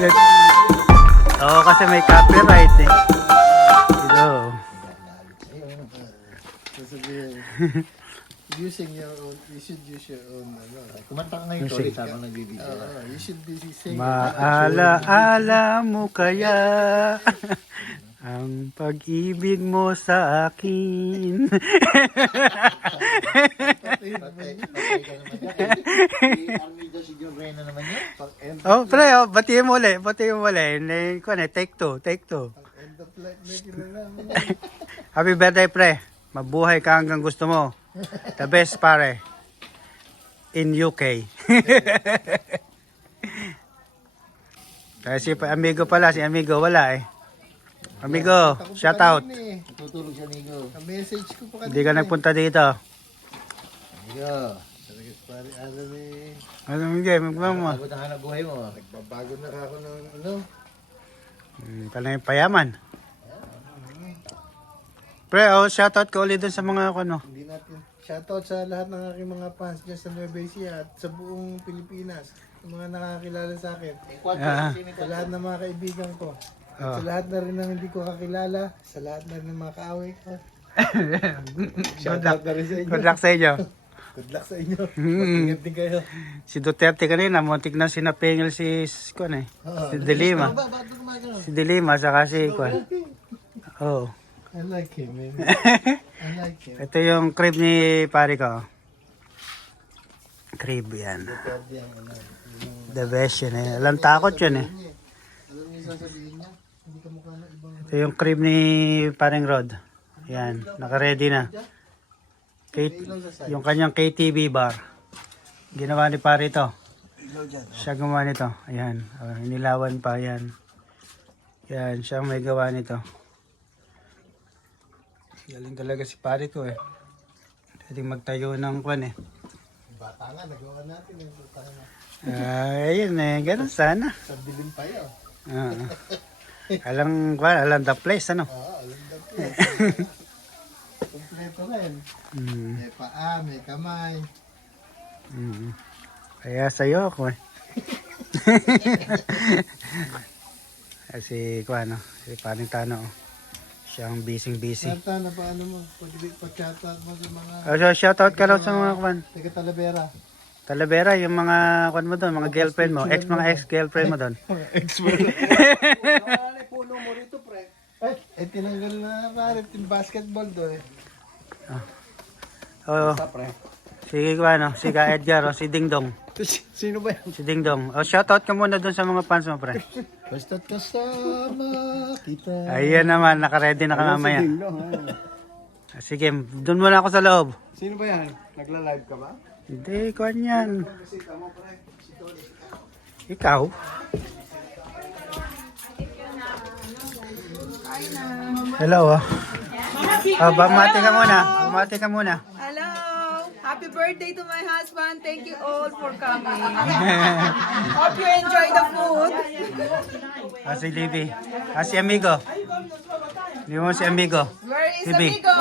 Ulit. Oo, kasi may copyright eh. Hello. Using your own, you should use your own, Kumanta ka ngayon, sorry, habang nagbibideo. you should be singing. Maalaala mo kaya ang pag-ibig mo sa akin. Patay ka naman yan. Armida si John Reyna naman yan. Oh, pre, oh, batiin mo ulit. Batiin mo ulit. Take two, take two. End of life na kinalaman. Happy birthday, pre. Mabuhay ka hanggang gusto mo. The best, pare. In UK. Kasi amigo pala, si amigo wala eh. Amigo, shout out. Tutulog si amigo. Message ko pa kanina. Hindi ka nagpunta dito. Amigo. Talaga pare, Ano hindi, magmama. Bago ang hanap buhay mo. nagbabago na ako ng Pala yung payaman. Pre, oh, shout out ka ulit dun sa mga ano. Hindi natin. Shoutout sa lahat ng aking mga fans dyan sa Nueva Ecija at sa buong Pilipinas. Yung mga nakakilala sa akin. Sa lahat ng mga kaibigan ko. At sa lahat na rin ng hindi ko kakilala. Sa lahat na rin ng mga kaaway ko. Shoutout na rin sa inyo. Good luck sa inyo. Good luck sa inyo. Mag-ingat din kayo. Si Duterte kanina, muntik na sinapingil si Kwan eh. Si Dilima. Si Dilima, saka si Kwan. Oh. I like him, man. I like him. Ito yung crib ni pare ko. Crib yan. The best yun eh. Alam takot yun eh. Alam niyo sasabihin niya? Hindi ka mukha na ibang... Ito yung crib ni paring Rod. Yan, naka-ready na. Yung kanyang KTV bar. Ginawa ni pare ito. Siya gumawa nito. Ayan, inilawan pa yan. Yan, siya ang may gawa nito. Galing talaga si pare ko eh. Pwedeng magtayo ng kwan eh. Bata nga, nagawa natin. Ayun eh, ganun sana. Sa bilim pa yun. Alam the place ano. Alam na po. Kompleto rin. May paa, may kamay. Kaya sa'yo ako eh. Kasi kwan si paring Tano. Siyang busy. Marta, na paano mo? Pag-chat-out mo sa mga... So, shoutout ka lang sa mga kwan. Taga Talavera. Talavera, yung mga kwan mo doon, mga girlfriend mo, mga ex-girlfriend mo doon. Ex-mo. Puno mo rito, pre. Eh, tinanggal na pare, yung basketball doon eh. Oo. Si kwan, si Ka Edgar, si Ding Dong. Sino ba yan? Si Ding Dong. Shoutout ka muna doon sa mga fans mo, pre. Basta't kasama kita. Ayan naman, naka-ready na ka mamaya. Sige, doon muna ako sa loob. Sino ba yan? Nagla-live ka ba? Hindi, kwan yan. Ikaw? Hello, bumati ka muna. Bumati ka muna. Hello! Happy birthday to my husband. Thank you all for coming. Hope you enjoy the food. Si Libby. Si Amigo. Hindi mo si Amigo. Where is Libby. Amigo?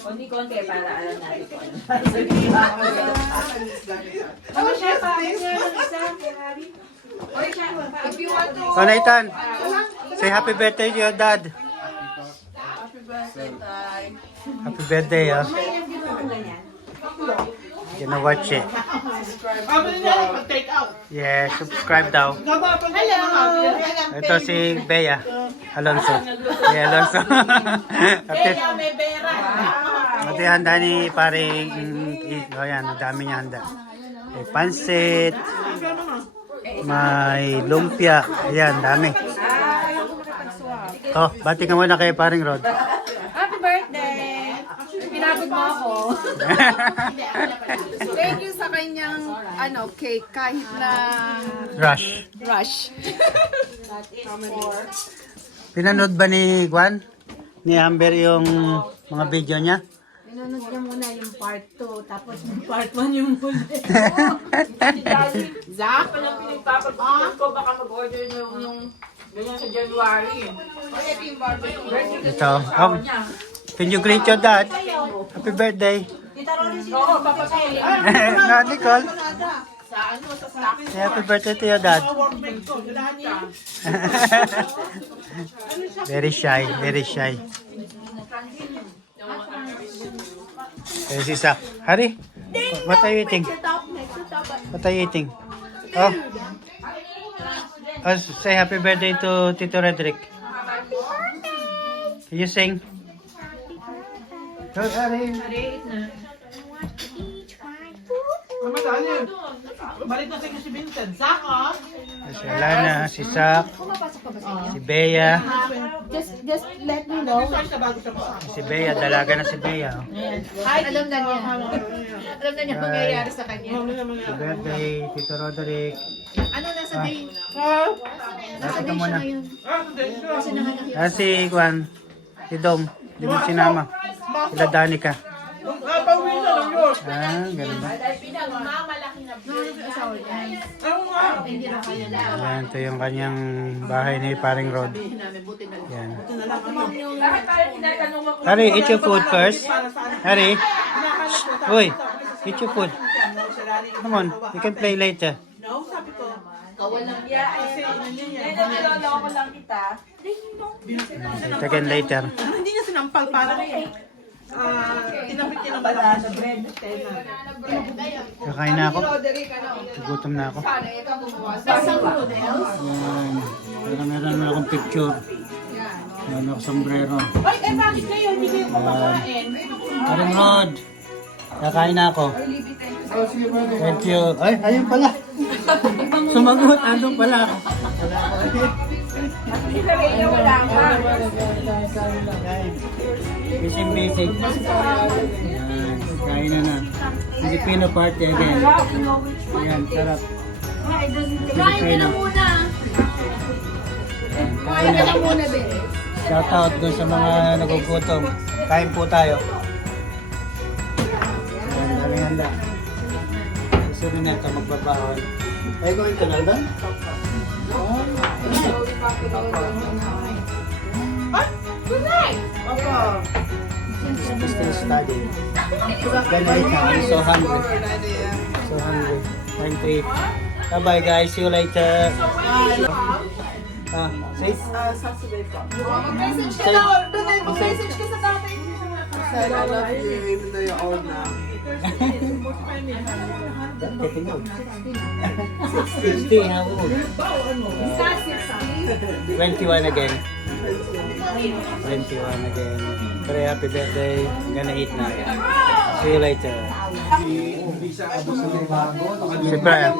Konti-konti para alam natin kung ano. Chef, isa, Ferrari. If you want to... Nathan, say happy birthday to your dad. Happy birthday, Tay. Happy birthday, Gonna watch it. Yeah, subscribe daw. Ito si Bea Alonso. Bea Alonso. may pera. Ito yung handa ni paring ayan, ang dami niya handa. May pansit, may lumpia, ayan, dami. Oh, bati ka muna kay paring Rod. Happy birthday! Pinagod mo ako. Thank you sa kanyang cake kahit na rush. Pinanood ba ni Juan? Ni Amber yung mga video niya? Pinanood niya muna yung part 2, tapos yung part 1 yung huli. Zach, walang pinagpapagpunan ko, baka mag-order yung ganyan sa January. Ito. Can you greet your dad? Happy birthday. Oo, papasaya. No, Nicole. Say happy birthday to your dad. Very shy, very shy. There's si Sak. Hari, what are you eating? What are you eating? Oh. Oh, say happy birthday to Tito Redrick. Can you sing? Go, Hari. Balik na si Vincent. Saka! Si Alana, si Sak, si Bea. Just let me know. Si Bea, dalaga na si Bea. Oh. Alam na niya. Alam na niya ang mangyayari sa kanya. Happy birthday, Tito Roderick. Ano nasa day? Nasa ka muna. Kasi nanganak Ah, si Juan, si Dom, di mo sinama. Sila Danica. Ah, ganun ba? Yan, ito yung kanyang bahay ni Paring Rod. Yan. Hari, eat your food first. Hari. Shh. Uy, eat your food. Come on, you can play later. Again later. Hindi niya sinampal para tinapit niya ng banana bread. Kakain na ako. Gutom na ako. Yan. Meron na akong picture. Meron ako sombrero. Ay, bakit kayo? Hindi kayo kumakain. Paring Rod. Kakain na ako. Thank you. Ay, ayun pala. Sumagot. Andun pala ako. Basic basic. Yan. Kain na na. Filipino party again. Yan, sarap. Kain na muna. Kain na. Shout out dun sa mga nagugutom. Kain po tayo. Yan, galing handa. Gusto na ito magbabawal. Ay, going to London? Still studying. Then I'm so hungry. So hungry. Time to eat. Bye-bye guys. See you later. Say. Mag-message ka na. Mag-message ka sa tatay mo. I love you even though you're old now. Getting old. 60, how old? 21 again. 21 again. Very happy birthday. Gonna eat now. See you later. Si Brian.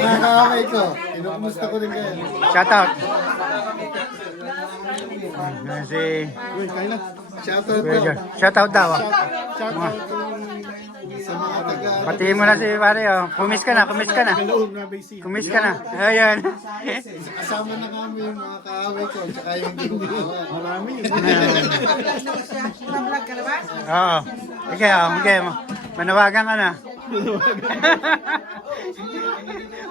Nakakaway ko. Kinukumusta ko rin kayo. Shout out. Si Uy, kain na. Shoutout Kuya ko. John. Shout out daw. Shoutout sa mga taga... Patiin mo na si pare. Oh. Kumis ka na, kumis ka na. Kaloob na basic. Kumis ka na. Ayan. Kasama na kami yung mga kaaway ko. Tsaka yung ginagawa. Marami. Na-vlog ka na ba? Oo. Okay, okay. Manawagan ka na.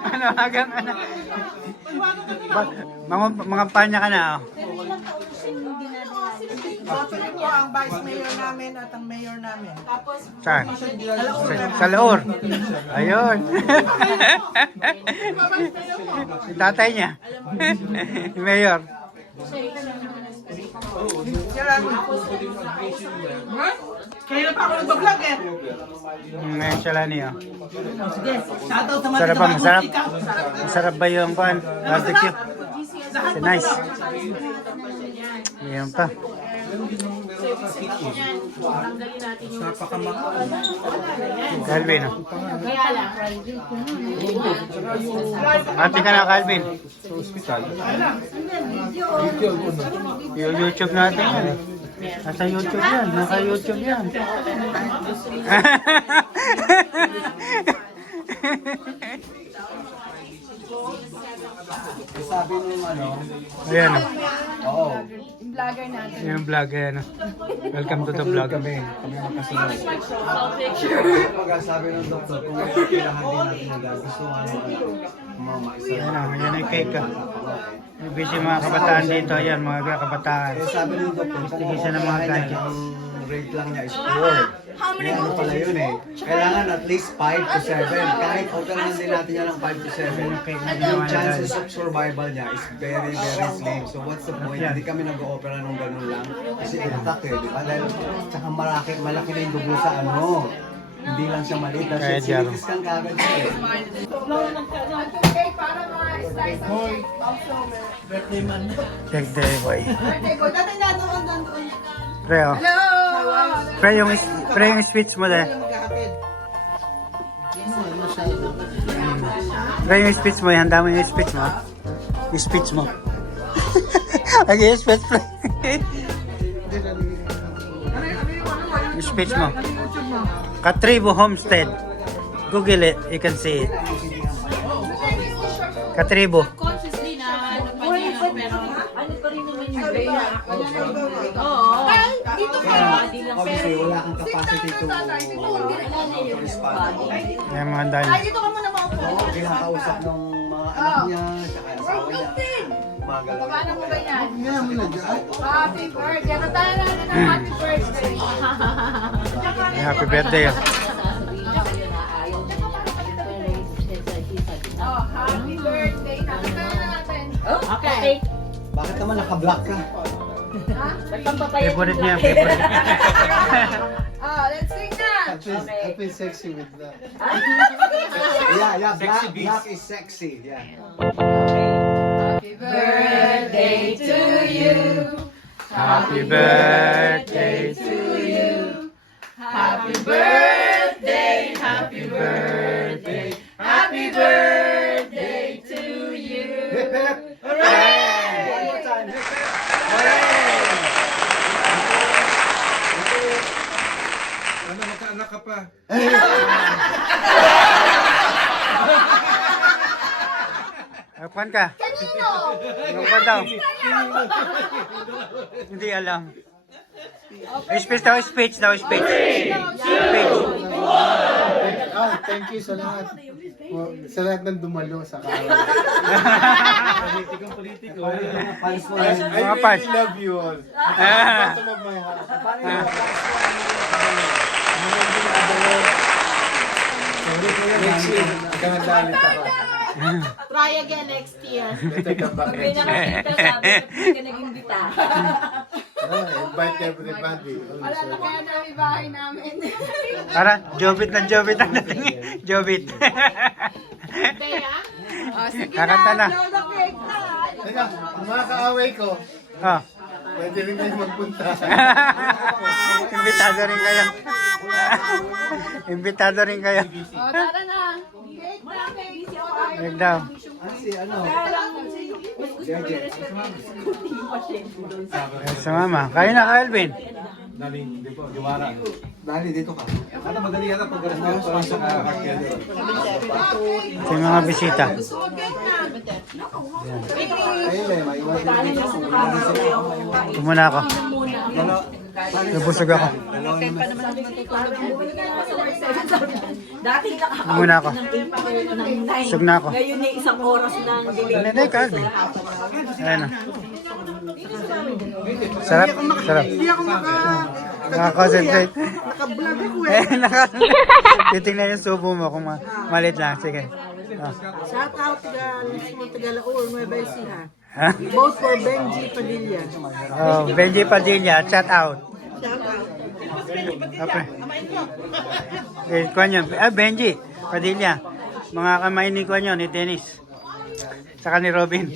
Manawagan ka na. Mga panya ka na. Oh. Botorin ko ang vice mayor namin at ang mayor namin. Saan? Sa Laor. Ayun. Si tatay niya. Si Mayor. Kaya pa ako nag-vlog eh. Ngayon siya lang niya. Sige, shoutout sa mga Sarap ba? Masarap? musika. Masarap ba yung pan? Barbecue? Si nice. Ayan pa. Calvin. Oh. Mati ka na, Calvin. Yung YouTube natin. Nasa YouTube yan. Nasa YouTube yan. Sabi nung ano, Ayan. oo. Yung vlogger natin. Yung vlog. Ayan. Welcome to the vlog. Kami makasunod. Pag sabi ng doktor, kung kailangan din natin nagagustuhan mama isa. Ayan. Ayan yung cake. May busy mga kabataan dito. Ayan, mga kabataan. Sabi ng doktor, Tigisa ng mga gadgets. ang rate lang niya is 4. May ano pala yun eh. Kailangan at least 5 to 7. Kahit operahan din natin yan ng 5 to 7. Yung chances of survival niya is very, very slim. So what's the point? Hindi kami nag-opera nung ganun lang. Kasi inatak eh, di ba? Dahil tsaka malaki na yung dugo sa ano. Hindi lang siya maliit. Kaya Kasi dyan. sinitis kang kagad siya eh. Birthday boy. Birthday boy. Tatay na doon. Pre, oh. Hello! Pre yung speech mo dahil. Pre yung speech mo, handa mo yung speech mo. Yung speech mo. Okay, yung speech mo. Yung speech mo. Katribo Homestead. Google it, you can see it. Katribo. Consciously na ano pa niya, pero ano pa rin naman yung brain na ako. Oo. Dito ka. Hindi lang, pero Obviously, wala kang capacity to respond. Yan mga handa Ay, niya. dito ka muna maupo. Oo, kinakausap ng mga anak niya, tsaka asawa niya. Gumagalaw. Paano mo ba yan? Ngayon mo na dyan. Happy birthday. Katawa natin ng happy birthday. Happy birthday. Oh. Oh, happy birthday. Katawa natin. Okay. Bakit naman naka-block ka? Favorite niya, favorite. Oh, let's sing na. I feel sexy with that. Yeah, black is sexy. Yeah. Happy birthday to you. Happy birthday to Happy birthday. Happy birthday. Happy birthday to you. Hip hip! Hooray! One more time, hip hip! Hooray! Ano, magkaanak ka pa? Kuan ka? Kanino? Yung pa daw. Hindi alam. Speech daw, speech daw, speech. Speech. Thank you sa lahat. Sa lahat ng dumalo sa kaaway. Fans mo I yan. Mga fans. really love you all. Ah. Bottom of my heart. Sorry ko yan. Next year, ikanagalit ako. Try again next year. Ito ka ba? May nakakita sabi na hindi ka nag-imbita. Invite everybody. Wala na kaya namin bahay namin. Para, Jobit na Jobit ang dating. Jobit. Oh, sige Kakanta na. blow the cake na. Teka, ang mga kaaway ko, Oh. pwede rin kayo magpunta. Imbitado rin kayo. Imbitado rin kayo. Oh, tara na. Cake na, cake. Wag daw. Si ano? Sa mama. Kayo na, Calvin. Dali, dito ka. Ano, madali yata pag response sa kakakil. Sa mga bisita. Ayun eh, maiwan dito. Tumuna ako. Nabusog ako. Dati Tumuna ako. Busog na ako. Ngayon ay isang oras ng delay. Hindi, Calvin. Ayan o. Sarap, sarap. Hindi ako Nakakonsentrate. naka-vlog ako Titingnan yung subo mo kung malit lang. Sige. Oh. Shout out to Tagalaur, Nueva Ecija. Ha? Both for Benji Padilla. Oh, Benji Padilla, shout out. Shout out. Okay. Eh, kuwan yun. Ah, Benji Padilla. Mga kamay ni kuwan yun, ni Dennis. Saka ni Robin.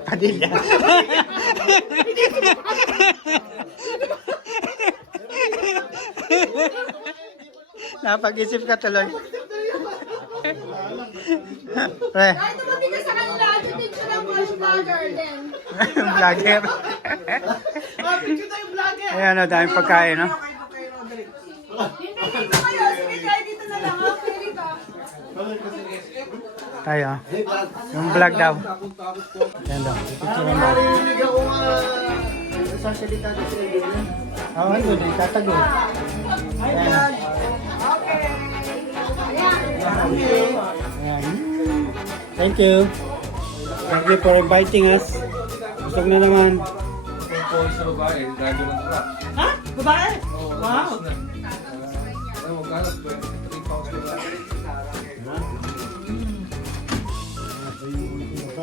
Padilla. Napag-isip ka tuloy. Pre, Ay, tumating ka sa kanila. Titig siya ng mga vlogger din. vlogger. Ayan o, daming pagkain, no? Hindi dito kayo. Sige, kayo dito na lang. Okay, dito. Tayo. Yung vlog daw. Ayan daw. Narinig ako sasalita dito sa ganyan. Oo, ano din, tatago. Ayan. Ayan. Thank you. Thank you for inviting us. Busog na naman. Ha? Babae? Wow.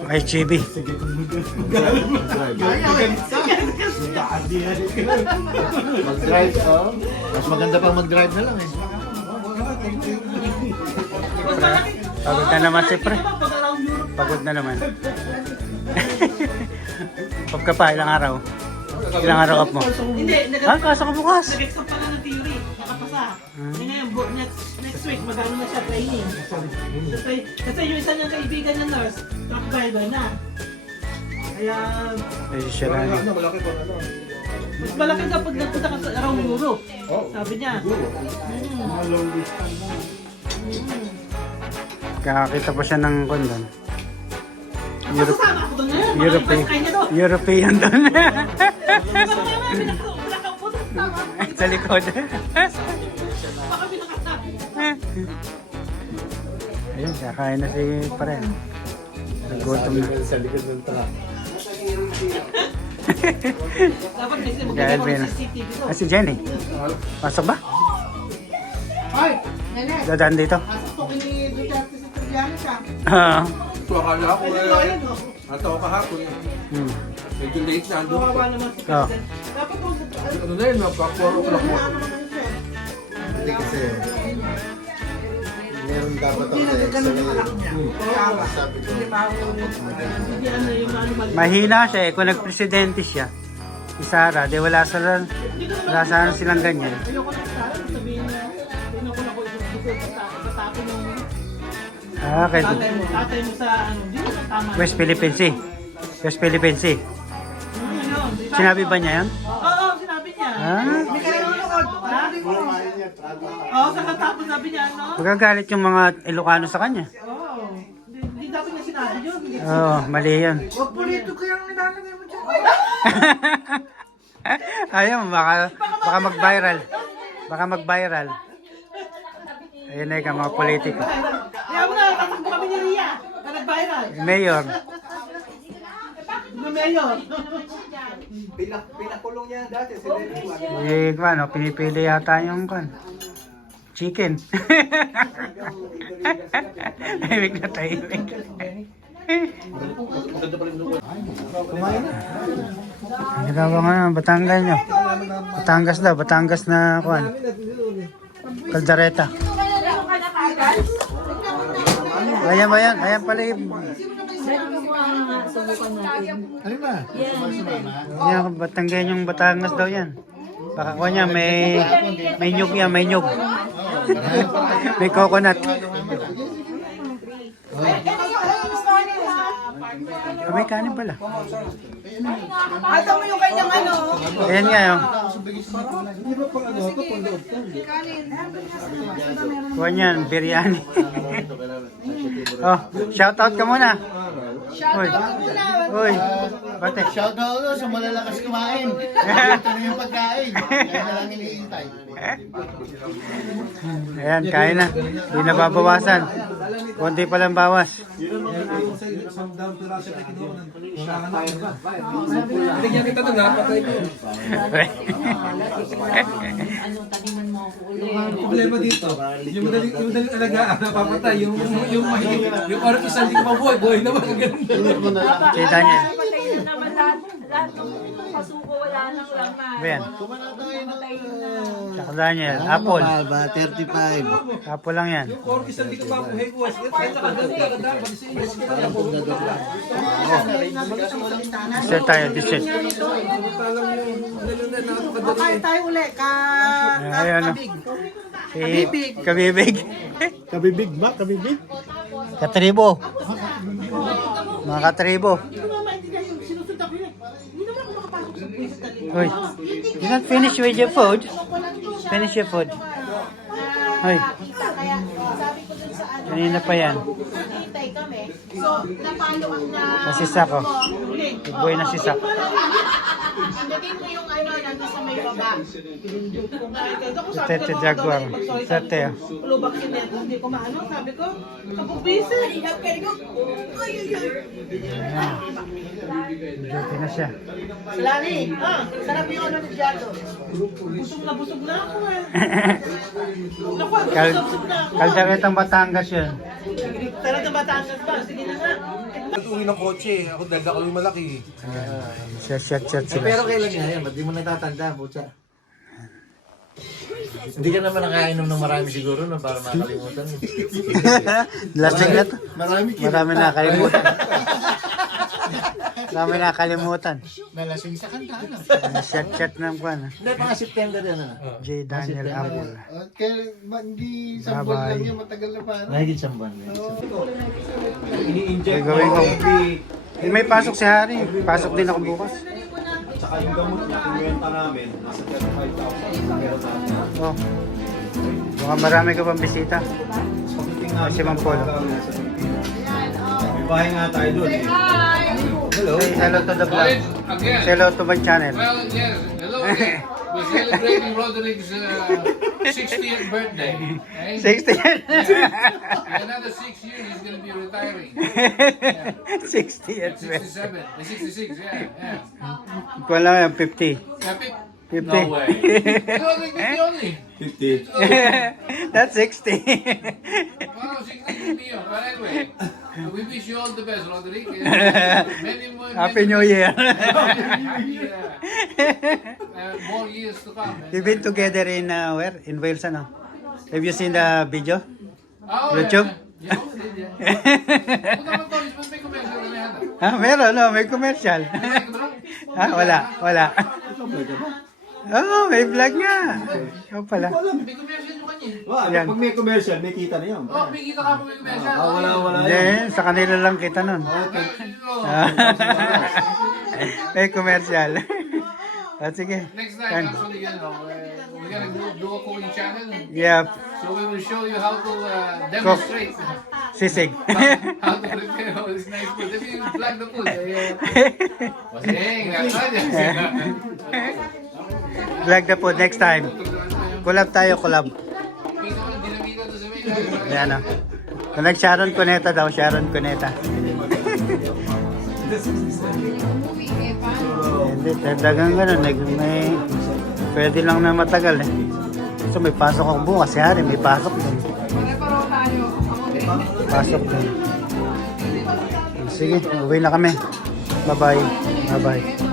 Ay, Chibi. Mag-drive, oh. Mas maganda pang mag-drive na lang eh. Pagod na naman si Pre. Pagod na naman. Pag ka pa, ilang araw? Ilang araw up mo? Hindi, Ah, kaso ka bukas. nag-exam pa lang ng theory. Nakapasa. Eh ngayon, next week, magano na siya training. Kasi yung isa niyang kaibigan niya nurse, truck driver na. Kaya, Ay, siya na. mas malaki kapag nagpunta ka sa around Europe. Sabi niya. Kakakita pa siya ng kondon. Masasama ako doon ngayon. European. Baka kanya doon. European doon. Pinakaupo doon. Sa likod. Baka pinakatap. Ayun, kakain na si Pare. Nagutom na. Sa likod ng truck. Dapat kasi Dahil magkakaroon bin. ng CCTV doon. Ah, si Jenny. Pasok ba? Ay, nene. Dadaan dito. Pasok to kini Duterte sa Trillanes ka. Ah. So, akala ko Ayun o, ayun o. natawa kahapon. Hmm. Medyo late na ando. Kawawa naman si Oh. President. Dapat kung Ano na yun, nagpa 4 o'clock mo. Hindi kasi meron dapat ako sa Excel. Sabi ko, hindi ano yung ano mali. Mahina siya eh. Kung nagpresidente siya, si Sara, di wala sana silang ganyan. Ayoko na sa sabihin na tinako na ko ito patapon ng Ah, kay tatay mo sa ano, hindi mo tama. West Philippine Sea. West Philippine Sea. Sinabi ba niya yan? Oo, sinabi niya. Ah, May nanonood. Ha? Oo, sa katapos sabi niya, no? magagalit yung mga Ilocano sa kanya. Oo. Hindi dapat niya sinabi yun. Oo, mali yan. Huwag pulito ko yung nilalagay mo dyan. Ayaw, baka mag-viral. Baka mag-viral. Ayun na yung mga politiko. Kaya mo na, tatakbo kami ni Ria. Na nag-viral. Mayor. No mayor. Pinakulong niya dati si Lenny. Eh, ano, pinipili yata yung kan. Chicken. Tahimik na tahimik. Ang gagawa nga, Batangas nyo. Batangas daw, Batangas na kuan. Kaldareta. Ayan ba yan? Ayan pala yung... alin ba? Yan, Batangas yung Batangas daw yan. Baka ko niya, may nyug yan, may nyug. May coconut. May kanin pala. Ata mo yung kanyang ano. Ayan nga yun. Kuha niyan, biryani. Oh, shout out ka muna. Uy. Uy. Bate. Shout out sa malalakas kumain. Ito na yung pagkain. Kaya na lang iniintay. Ayan, kain na. Hindi na babawasan. Kunti pa lang bawas. Bigyan kita na nga, patay ko. Ano, taniman mo ako ulit. Ang problema dito, yung madaling alagaan, napapatay. Yung oras isa, hindi ka mabuhay. Buhay naman, ang ganun. Si Daniel. Patay na naman lahat ng pasuko, wala nang laman. Ayan. Patay na. Tsaka Daniel. Apple. Ba, 35. Apple lang yan. Yung oras isa, hindi ka mabuhay. Buhay. Kaya nakaganda, dapat sa inyo. Dessert tayo, dessert. Kain tayo uli. Ayan, ano. Kabibig. Kabibig. Kabibig ba? Kabibig? Katribo. Mga katribo. Hindi ko naman maintindihan yung sinusundan ko yun. Hindi naman ako makapasok sa buwisit na dito. Uy, you not finish with your food? Finish your food. Uy, Kaya sabi ko dun sa ano, kanina pa yan. hintay kami. So, napalo ang na... Nasisak oh. Uli. Buhay na sisak. Andagin mo yung ano, nandun sa may baba. Kung nakikita ko, sabi Tete ko, Jaguar. mag-sorry Tete. lubak si Neto, hindi ko maano. Sabi ko, kapag busy. Duty na siya. Lani, sarap yung ano ni Giato. Busog na ako eh. Naku, busog na ako. Kaldaretang Batangas yun. Talaga Batangas pa, sige na nga. Uwi ng kotse. Ako dahil ako yung malaki. Shot sila. Pero kailan nga yan? Ba't di mo natatanda, Butsa? Hindi ka naman nakainom ng marami siguro no, para makalimutan. Lasing na to. Marami Marami nakalimutan. Marami nakalimutan. nalasing sa kanta. Ano? Shot ng kwan. Hindi, mga September yan ano. J. Daniel Apple. Kaya hindi sa buwan lang Bye-bye. yung matagal na paano. Mahigit siyang buwan. Gagawin ko. May pasok si Harry. Pasok din ako bukas. Tsaka yung gamot na kinuwenta namin, nasa 35,000 pero Oh. Mukhang marami ka pang bisita. pagdating nga Si Mang Polo. nasa Pilipinas. May bahay nga tayo doon eh. Say hello to the vlog. Again. Say hello to my channel. Well, yes. Hello again. We're celebrating Roderick's 60th birthday. Okay? 60. In another 6 years, he's going to be retiring. 60 at 67. 66, yeah. Kung lang yan, 50. Happy? 50. No way. Roderick is the only. 50. That's 60. Well, 60 million. But anyway, we wish you all the best, Roderick. Many more. Happy New Year. More years to come. We've been together in where? In Wales, ano? Have you seen the video? Oh, YouTube? Yeah, yeah. Punta naman to, mas may commercial na yan. Meron, no? May commercial. Wala. Oh, may vlog nga. Oh, pala. May commercial yung kanya. Yan. Pag may commercial, may kita na yun. Oh, may kita ka po may commercial. Wala Hindi, sa kanila lang kita nun. May commercial. Sige. Next time, actually, we're gonna do a cooking channel. Yep. So we will show you how to demonstrate Sisig. how to prepare all this nice food. If you like the food, Dang, that's right. Vlog na po next time. Collab tayo, collab. Dinamita to sa may Yan o. Kung nag-Sharon Cuneta daw, Sharon Cuneta. Hindi, dagang gano'n. May, pwede lang na matagal eh. So may pasok ako bukas. Si Harry, may pasok din. Pasok din. Sige, uwi na kami. Bye-bye. Bye-bye.